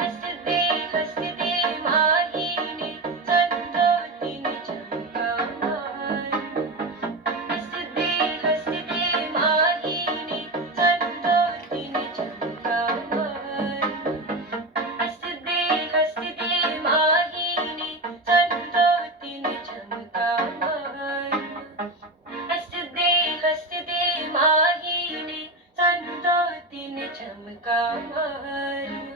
हसते हसते माहीने संतोषीने चमका मारी. हसते हसते माहीने संतोषीने चमका मारी. हसते हसते माहीने संतोषीने चमका मारी. हसते हसते माहीने संतोषीने चमका मारी.